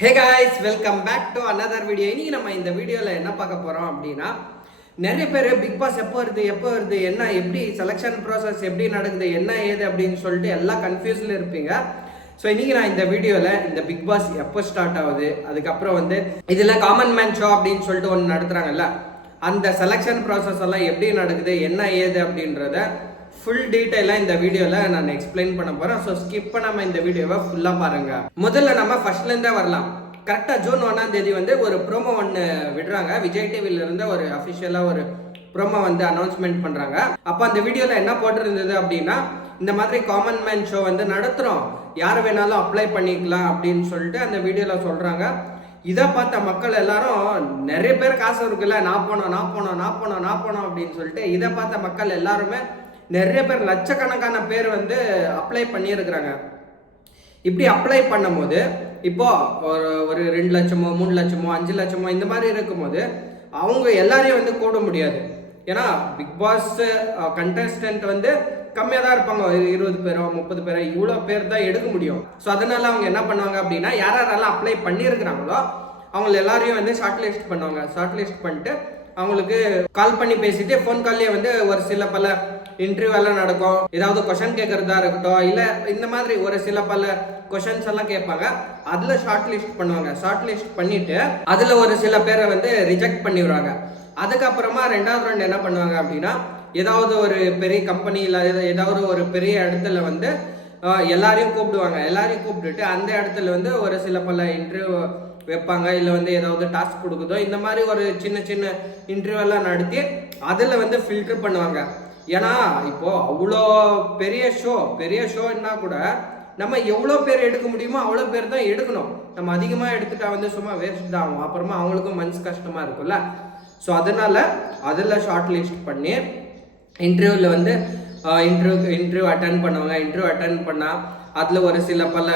Hey guys, welcome back to another video. இன்னைக்கு நம்ம இந்த வீடியோல என்ன பார்க்க போறோம் அப்படின்னா நிறைய பேர் பிக் பாஸ் எப்போ வருது என்ன எப்படி செலெக்ஷன் ப்ராசஸ் எப்படி நடக்குது என்ன ஏது அப்படின்னு சொல்லிட்டு எல்லாம் கன்ஃபியூஸ்ல இருப்பீங்க. ஸோ இன்னைக்கு நான் இந்த வீடியோல இந்த பிக் பாஸ் எப்போ ஸ்டார்ட் ஆகுது, அதுக்கப்புறம் இதுல காமன் மேன் ஷோ அப்படின்னு சொல்லிட்டு ஒன்று நடத்துறாங்கல்ல, அந்த செலெக்ஷன் ப்ராசஸ் எல்லாம் எப்படி நடக்குது என்ன ஏது அப்படின்றத ஃபுல் டீட்டெயிலாக இந்த வீடியோவில் நான் எக்ஸ்பிளைன் பண்ண போகிறேன். ஸோ ஸ்கிப் பண்ணாமல் இந்த வீடியோவை ஃபுல்லாக பாருங்கள். முதல்ல நம்ம ஃபர்ஸ்ட்லேருந்தே வரலாம். கரெக்டாக ஜூன் 1ஆம் தேதி ஒரு ப்ரோமோ ஒன்று விடுறாங்க. விஜய் டிவியிலிருந்து ஒரு அஃபிஷியலாக ஒரு ப்ரோமோ அனௌன்ஸ்மெண்ட் பண்ணுறாங்க. அப்போ அந்த வீடியோவில் என்ன போட்டிருந்தது அப்படின்னா, இந்த மாதிரி காமன் மேன் ஷோ நடத்துகிறோம், யார் வேணாலும் அப்ளை பண்ணிக்கலாம் அப்படின்னு சொல்லிட்டு அந்த வீடியோவில் சொல்கிறாங்க. இதை பார்த்த மக்கள் எல்லாரும், நிறைய பேர் காசு இருக்குல்ல, நான் போனோம் அப்படின்னு சொல்லிட்டு இதை பார்த்த மக்கள் எல்லாருமே நிறைய பேர் லட்சக்கணக்கான பேர் அப்ளை பண்ணியிருக்கிறாங்க. இப்படி அப்ளை பண்ணும்போது இப்போ ஒரு 2 லட்சமோ 3 லட்சமோ 5 லட்சமோ இந்த மாதிரி இருக்கும்போது அவங்க எல்லாரையும் கூட முடியாது. ஏன்னா பிக் பாஸ் கண்டஸ்டன்ட் கம்மியாக தான் இருப்பாங்க. 20 பேரோ 30 பேரோ இவ்வளோ பேர் தான் எடுக்க முடியும். ஸோ அதனால அவங்க என்ன பண்ணுவாங்க அப்படின்னா, யாரெல்லாம் அப்ளை பண்ணியிருக்கிறாங்களோ அவங்க எல்லாரையும் ஷார்ட் லிஸ்ட் பண்ணுவாங்க. ஷார்ட் லிஸ்ட் பண்ணிட்டு அவங்களுக்கு கால் பண்ணி பேசிட்டு ஃபோன் கால்லேயே ஒரு சில பல இன்டர்வியூ எல்லாம் நடக்கும். ஏதாவது கொஸ்டின் கேட்கறதா இருக்கட்டும், இல்ல இந்த மாதிரி ஒரு சில பல கொஸ்டின்ஸ் எல்லாம் கேட்பாங்க. அதுல ஷார்ட் லிஸ்ட் பண்ணுவாங்க. ஷார்ட் லிஸ்ட் பண்ணிட்டு அதுல ஒரு சில பேரை ரிஜெக்ட் பண்ணிடுவாங்க. அதுக்கப்புறமா 2வது ரவுண்ட் என்ன பண்ணுவாங்க அப்படின்னா, ஏதாவது ஒரு பெரிய கம்பெனியில ஏதாவது ஒரு பெரிய இடத்துல எல்லாரையும் கூப்பிடுவாங்க. எல்லாரையும் கூப்பிட்டுட்டு அந்த இடத்துல ஒரு சில பல இன்டர்வியூ வைப்பாங்க. இல்லை ஏதாவது டாஸ்க் கொடுக்குதோ இந்த மாதிரி ஒரு சின்ன சின்ன இன்டர்வியூ எல்லாம் நடத்தி அதில் ஃபில்டர் பண்ணுவாங்க. ஏன்னா இப்போ அவ்வளோ பெரிய ஷோன்னா கூட நம்ம எவ்வளோ பேர் எடுக்க முடியுமோ அவ்வளோ பேர் தான் எடுக்கணும். நம்ம அதிகமாக எடுத்துட்டா சும்மா வேஸ்ட் தான் ஆகும். அப்புறமா அவங்களுக்கும் மனசு கஷ்டமாக இருக்கும்ல. ஸோ அதனால அதில் ஷார்ட் லிஸ்ட் பண்ணி இன்டர்வியூவில் இன்டர்வியூ அட்டன் பண்ணுவாங்க. இன்டர்வியூ அட்டன் பண்ணால் அதில் ஒரு சில பல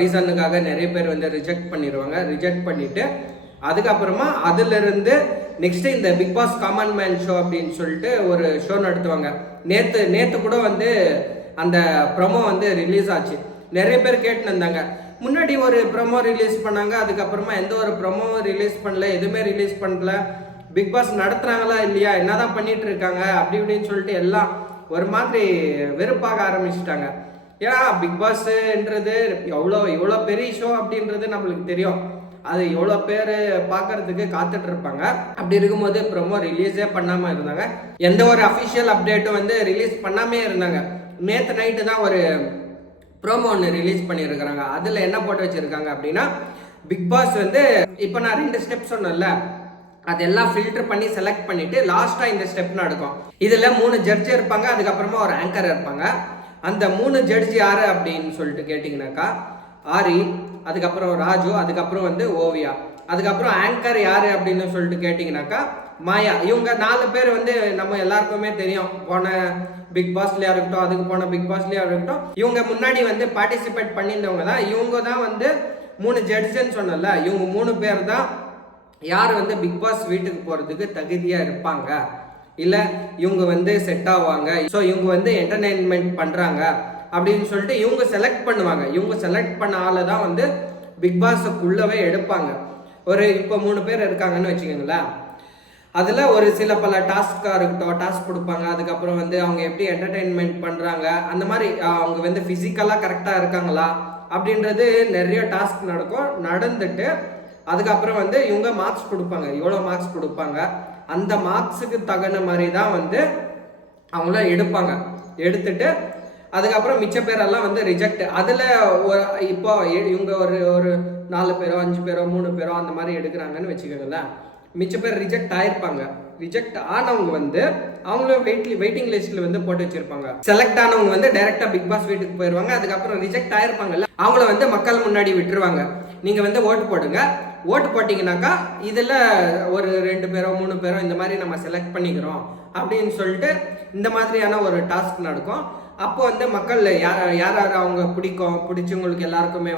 ரீசனுக்காக நிறைய பேர் ரிஜெக்ட் பண்ணிடுவாங்க. ரிஜெக்ட் பண்ணிவிட்டு அதுக்கப்புறமா அதிலிருந்து நெக்ஸ்ட் இந்த Bigg Boss common man show அப்படின்னு சொல்லிட்டு ஒரு ஷோ நடத்துவாங்க. நேற்று கூட அந்த ப்ரொமோ ரிலீஸ் ஆச்சு. நிறைய பேர் கேட்டுன்னு இருந்தாங்க, முன்னாடி ஒரு ப்ரொமோ ரிலீஸ் பண்ணாங்க, அதுக்கப்புறமா எந்த ஒரு ப்ரொமோவும் ரிலீஸ் பண்ணல, எதுவுமே ரிலீஸ் பண்ணல, பிக் பாஸ் நடத்துறாங்களா இல்லையா, என்னதான் பண்ணிட்டு இருக்காங்க அப்படி இப்படின்னு சொல்லிட்டு எல்லாம் ஒரு மாதிரி வெறுப்பாக ஆரம்பிச்சுட்டாங்க. ஏன்னா பிக் பாஸ்ன்றது எவ்வளோ பெரிய ஷோ அப்படின்றது நம்மளுக்கு தெரியும். அது எவ்வளோ பேர் பார்க்கறதுக்கு காத்துட்டு இருப்பாங்க. அப்படி இருக்கும்போது ப்ரோமோ ரிலீஸே பண்ணாமல் இருந்தாங்க. எந்த ஒரு அஃபிஷியல் அப்டேட்டும் ரிலீஸ் பண்ணாமே இருந்தாங்க. நேற்று நைட்டு தான் ஒரு ப்ரோமோ ஒன்று ரிலீஸ் பண்ணியிருக்கிறாங்க. அதில் என்ன போட்டு வச்சுருக்காங்க அப்படின்னா, பிக் பாஸ் இப்போ நான் 2 ஸ்டெப் சொன்னேன்ல, அதெல்லாம் ஃபில்டர் பண்ணி செலக்ட் பண்ணிட்டு லாஸ்ட்டாக இந்த ஸ்டெப் நடக்கும். இதில் 3 ஜட்ஜ் இருப்பாங்க, அதுக்கப்புறமா ஒரு ஆங்கர் இருப்பாங்க. அந்த 3 ஜட்ஜ் யாரு அப்படின்னு சொல்லிட்டு கேட்டிங்கனாக்கா, ஆரி, அதுக்கப்புறம் ராஜு, அதுக்கப்புறம் ஓவியா, அதுக்கப்புறம் ஆங்கர் யாரு அப்படின்னு சொல்லிட்டு கேட்டிங்கனாக்கா மாயா. இவங்க 4 பேர் நம்ம எல்லாருக்குமே தெரியும். போன பிக் பாஸ்லயா இருக்கட்டும், அதுக்கு போன பிக் பாஸ்லயா இருக்கட்டும், இவங்க முன்னாடி பார்ட்டிசிபேட் பண்ணியிருந்தவங்க தான். இவங்க தான் 3 ஜட்ஜுன்னு சொன்னல, இவங்க 3 பேர் தான் யார் பிக் பாஸ் வீட்டுக்கு போறதுக்கு தகுதியா இருப்பாங்க, இல்ல இவங்க செட் ஆவாங்க, ஸோ இவங்க என்டர்டெயின்மெண்ட் பண்றாங்க அப்படின்னு சொல்லிட்டு இவங்க செலக்ட் பண்ணுவாங்க. இவங்க செலக்ட் பண்ண ஆளை தான் பிக் பாஸுக்குள்ளவே எடுப்பாங்க. இப்போ 3 பேர் இருக்காங்கன்னு வச்சுக்கோங்களேன். அதில் ஒரு சில பல டாஸ்க்காக இருக்கட்டும், டாஸ்க் கொடுப்பாங்க. அதுக்கப்புறம் அவங்க எப்படி என்டர்டெயின்மெண்ட் பண்ணுறாங்க, அந்த மாதிரி அவங்க ஃபிசிக்கலாக கரெக்டாக இருக்காங்களா அப்படின்றது நிறைய டாஸ்க் நடந்துட்டு அதுக்கப்புறம் இவங்க மார்க்ஸ் கொடுப்பாங்க. எவ்வளோ மார்க்ஸ் கொடுப்பாங்க, அந்த மார்க்ஸுக்கு தகுந்த மாதிரி தான் அவங்கள எடுப்பாங்க. எடுத்துட்டு அதுக்கப்புறம் மிச்ச பேரெல்லாம் ரிஜெக்ட். அதில் இப்போ இவங்க ஒரு 4 பேரோ 5 பேரோ 3 பேரோ அந்த மாதிரி எடுக்கிறாங்கன்னு வச்சுக்கோங்களேன். மிச்ச பேர் ரிஜெக்ட் ஆயிருப்பாங்க. ரிஜெக்ட் ஆனவங்க அவங்களும் வெயிட்டிங் லிஸ்ட்ல போட்டு வச்சிருப்பாங்க. செலக்ட் ஆனவங்க டைரக்டா பிக் பாஸ் வீட்டுக்கு போயிடுவாங்க. அதுக்கப்புறம் ரிஜெக்ட் ஆயிருப்பாங்கல்ல, அவங்கள மக்கள் முன்னாடி விட்டுருவாங்க. நீங்க ஓட்டு போடுங்க. ஓட்டு போட்டிங்கனாக்கா இதில் ஒரு 2 பேரோ 3 பேரோ இந்த மாதிரி நம்ம செலக்ட் பண்ணிக்கிறோம் அப்படின்னு சொல்லிட்டு இந்த மாதிரியான ஒரு டாஸ்க் நடக்கும். அப்போ மக்கள் யார் அவங்க பிடிச்சவங்களுக்கு எல்லாருக்குமே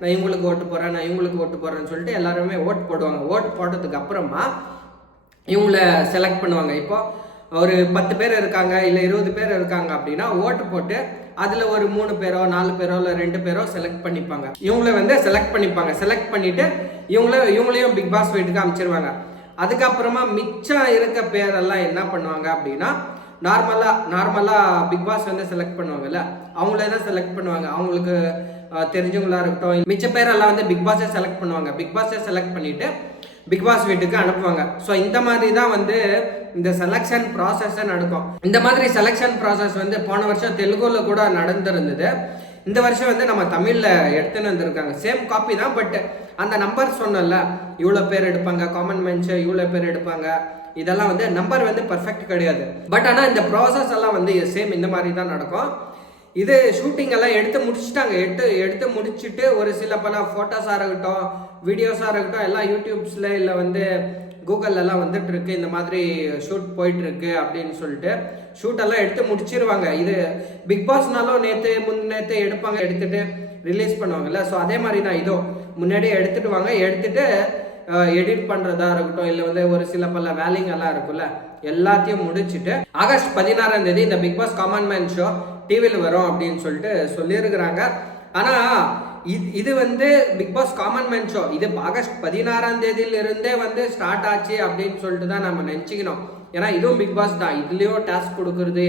நான் இவங்களுக்கு ஓட்டு போகிறேன், நான் இவங்களுக்கு ஓட்டு போடுறேன்னு சொல்லிட்டு எல்லாருமே ஓட்டு போடுவாங்க. ஓட்டு போட்டதுக்கு அப்புறமா இவங்கள செலக்ட் பண்ணுவாங்க. இப்போ ஒரு 10 பேர் இருக்காங்க, இல்லை 20 பேர் இருக்காங்க அப்படின்னா ஓட்டு போட்டு அதில் ஒரு 3 பேரோ 4 பேரோ இல்லை 2 பேரோ செலக்ட் பண்ணிப்பாங்க. இவங்களை வந்து செலக்ட் பண்ணிப்பாங்க. செலக்ட் பண்ணிட்டு இவங்களையும் பிக் பாஸ் வீட்டுக்கு அமைச்சிருவாங்க. அதுக்கப்புறமா மிச்சம் இருக்க பேரெல்லாம் என்ன பண்ணுவாங்க அப்படின்னா, நார்மலாக பிக் பாஸ் வந்து செலக்ட் பண்ணுவாங்கல்ல, அவங்களே தான் செலக்ட் பண்ணுவாங்க. அவங்களுக்கு தெரிஞ்சவங்களா இருக்கட்டும், மிச்ச பேரெல்லாம் வந்து பிக் பாஸை செலக்ட் பண்ணுவாங்க. பிக் பாஸை செலக்ட் பண்ணிட்டு பிக் பாஸ் வீட்டுக்கு அனுப்புவாங்க. ஸோ இந்த மாதிரி தான் வந்து இந்த செலெக்ஷன் ப்ராசஸை நடக்கும். இந்த மாதிரி செலெக்ஷன் ப்ராசஸ் வந்து போன வருஷம் தெலுங்குல கூட நடந்திருந்தது. இந்த வருஷம் வந்து நம்ம தமிழில் எடுத்துன்னு வந்திருக்காங்க. சேம் காப்பி தான், பட் அந்த நம்பர் சொன்னல, இவ்வளோ பேர் எடுப்பாங்க, காமன் மென்ஸ் இவ்வளோ பேர் எடுப்பாங்க, இதெல்லாம் வந்து நம்பர் வந்து பர்ஃபெக்ட் கிடையாது. பட் ஆனால் இந்த ப்ராசஸ் எல்லாம் வந்து சேம் இந்த மாதிரி தான் நடக்கும். இது ஷூட்டிங் எல்லாம் எடுத்து முடிச்சுட்டாங்க. எடுத்து முடிச்சுட்டு ஒரு சில பல ஃபோட்டோஸாக இருக்கட்டும், வீடியோஸாக இருக்கட்டும், எல்லாம் யூடியூப்ஸில் இல்லை வந்து கூகுளெல்லாம் வந்துட்டு இருக்கு. இந்த மாதிரி ஷூட் போயிட்டு இருக்கு அப்படின்னு சொல்லிட்டு ஷூட்டெல்லாம் எடுத்து முடிச்சிருவாங்க. இது பிக் பாஸ்னாலும் முன்னேற்று எடுப்பாங்க, எடுத்துட்டு ரிலீஸ் பண்ணுவாங்கல்ல. ஸோ அதே மாதிரி தான் இதோ முன்னாடியே எடுத்துட்டு எடிட் பண்ணுறதா இருக்கட்டும், இல்லை வந்து ஒரு சில பல வேலைங்கெல்லாம் இருக்குல்ல, எல்லாத்தையும் முடிச்சுட்டு ஆகஸ்ட் 16ஆம் தேதி இந்த Bigg Boss common man show டிவியில் வரும் அப்படின்னு சொல்லிட்டு சொல்லியிருக்கிறாங்க. ஆனால் இது வந்து Bigg Boss common man show இது ஆகஸ்ட் 16ஆம் தேதியிலிருந்தே வந்து ஸ்டார்ட் ஆச்சு அப்படின்னு சொல்லிட்டு தான் நம்ம நினச்சிக்கணும். ஏன்னா இதுவும் பிக் பாஸ் தான். இதுலேயும் டாஸ்க் கொடுக்குறது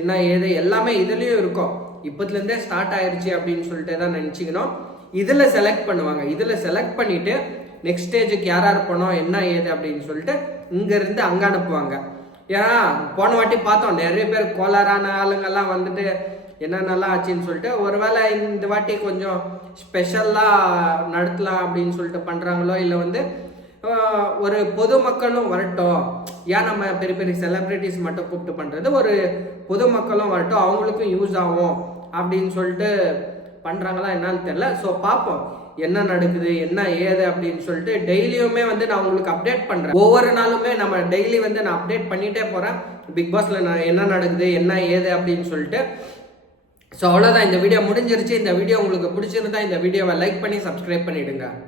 என்ன ஏது எல்லாமே இதுலேயும் இருக்கும். இப்போதுலேருந்தே ஸ்டார்ட் ஆயிடுச்சு அப்படின்னு சொல்லிட்டு தான் நினச்சிக்கணும். இதில் செலக்ட் பண்ணுவாங்க. இதில் செலக்ட் பண்ணிவிட்டு நெக்ஸ்ட் ஸ்டேஜுக்கு யார் போனோம் என்ன ஏது அப்படின்னு சொல்லிட்டு இங்கேருந்து அங்கே அனுப்புவாங்க. ஏன்னா போன வாட்டி பார்த்தோம், நிறைய பேர் கோளாறான ஆளுங்கெல்லாம் வந்துட்டு என்னென்னலாம் ஆச்சுன்னு சொல்லிட்டு, ஒருவேளை இந்த வாட்டி கொஞ்சம் ஸ்பெஷலாக நடத்தலாம் அப்படின்னு சொல்லிட்டு பண்ணுறாங்களோ, இல்லை வந்து ஒரு பொதுமக்களும் வரட்டும், ஏன் நம்ம பெரிய பெரிய செலிப்ரிட்டிஸ் மட்டும் கூப்பிட்டு பண்ணுறது, ஒரு பொதுமக்களும் வரட்டும், அவங்களுக்கும் யூஸ் ஆகும் அப்படின்னு சொல்லிட்டு பண்ணுறாங்களா என்னன்னு தெரியல. ஸோ பார்ப்போம் என்ன நடக்குது என்ன ஏது அப்படின்னு சொல்லிட்டு. டெய்லியுமே வந்து நான் உங்களுக்கு அப்டேட் பண்ணுறேன். ஒவ்வொரு நாளுமே நம்ம டெய்லி வந்து நான் அப்டேட் பண்ணிகிட்டே போகிறேன் பிக் பாஸில் நான் என்ன நடக்குது என்ன ஏது அப்படின்னு சொல்லிட்டு. ஸோ அவ்வளோதான், இந்த வீடியோ முடிஞ்சிருச்சு. இந்த வீடியோ உங்களுக்கு பிடிச்சிருந்தா இந்த வீடியோவை லைக் பண்ணி சப்ஸ்கிரைப் பண்ணிவிடுங்க.